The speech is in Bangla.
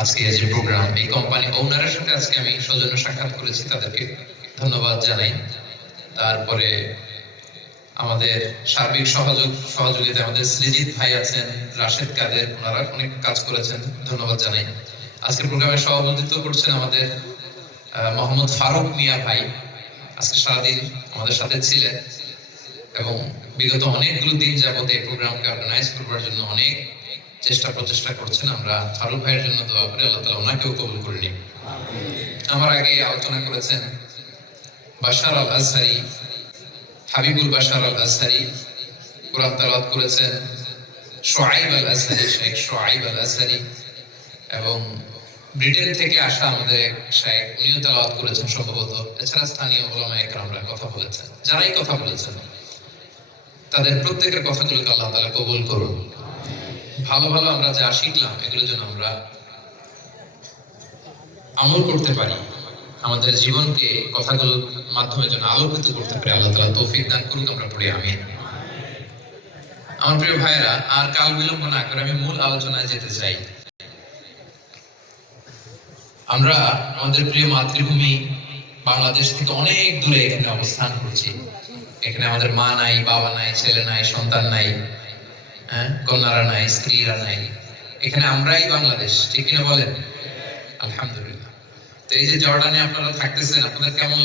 আজকে যে প্রোগ্রাম, এই কোম্পানি ওনারের সাথে আজকে আমি সৌজন্য সাক্ষাৎ করেছি, তাদেরকে ধন্যবাদ জানাই। তারপরে আমাদের সার্বিক সহযোগিতা আমাদের সৃজিত ভাই আছেন, রাশেদ কাদের, ওনারা অনেক কাজ করেছেন, ধন্যবাদ জানাই। আজকে প্রোগ্রামে সভাপতিত্ব করছেন আমাদের মোহাম্মদ ফারুক মিয়া ভাই, আজকে সারাদিন আমাদের সাথে ছিলেন এবং বিগত অনেকগুলো দিন যাবত এই প্রোগ্রামকে অর্গানাইজ করবার জন্য অনেক প্রচেষ্টা করছেন। আমরা ফারুক ভাইয়ের জন্য দোয়া করি, আল্লাহ তাআলা ওনাকেও কবুল করে নিন। আমার আগে আলোচনা করেছেন বাশার আল আজহারি, হাবিবুল বাশার আল আজহারি, কোরআন তেলাওয়াত করেছেন শোয়াইব আল আজহারি, শেখ শোয়াইব আল আজহারি, এবং ব্রিটেন থেকে আসা আমাদের এক শেখ, উনিও তেলাওয়াত করেছেন সম্ভবত। এছাড়া স্থানীয় ওলামায়ে কেরামরা কথা বলেছেন। যারাই কথা বলেছেন তাদের প্রত্যেকের কথাগুলোকে আল্লাহ তাআলা কবুল করুন। ভালো ভালো আমরা যা শিখলাম এগুলো যেন আমরা আমল করতে পারি, আমাদের জীবনকে কথাগুলোর মাধ্যমে যেন আলোকিত করতে পারি। আল্লাহ তাআলা তৌফিক দান করুক। আমরা পড়ি আমিন। আমার প্রিয় ভাইয়েরা, আর কাল বিলম্ব না করে আমি মূল আলোচনায় যেতে চাই। আমরা আমাদের প্রিয় মাতৃভূমি বাংলাদেশ থেকে অনেক দূরে এখানে অবস্থান করছি। এখানে আমাদের মা নাই, বাবা নাই, ছেলে নাই, সন্তান নাই, কন্যারা নাই, স্ত্রীরা নাই। এখানে আমরাই বাংলাদেশ, ঠিক কিনা বলেন? আলহামদুলিল্লাহ। তো এই যে জর্ডানে আপনারা থাকতেছেন, আপনাদের কেমন